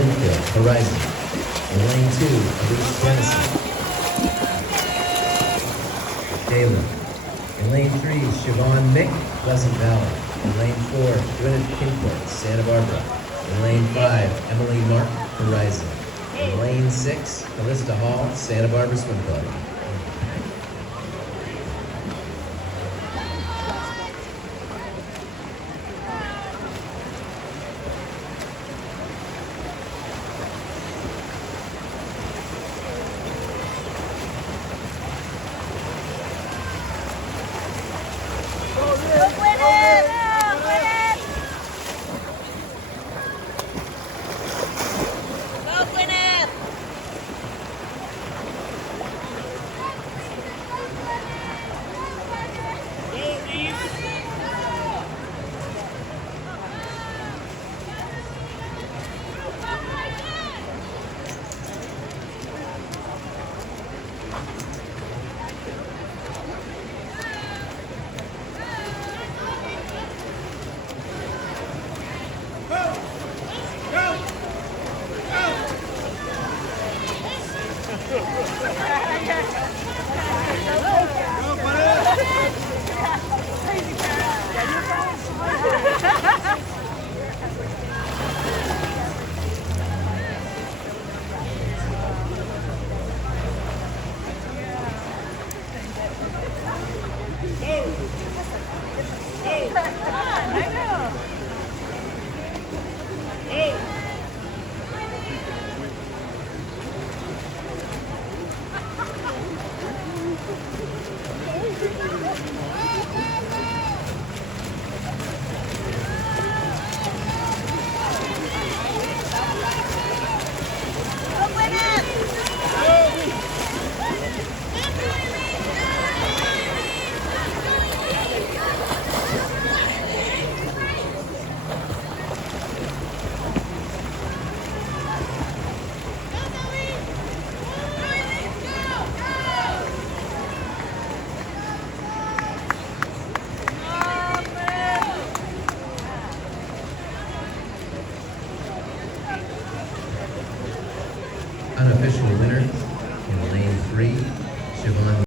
Linfield, Horizon. In lane 2, Elise Dennison. Taylor. In lane 3, Siobhan Mick, Pleasant Valley. In lane 4, Gwyneth Kincourt, Santa Barbara. In lane 5, Emily Mark, Horizon. In lane 6, Callista Hall, Santa Barbara Swim Club. Unofficial winner,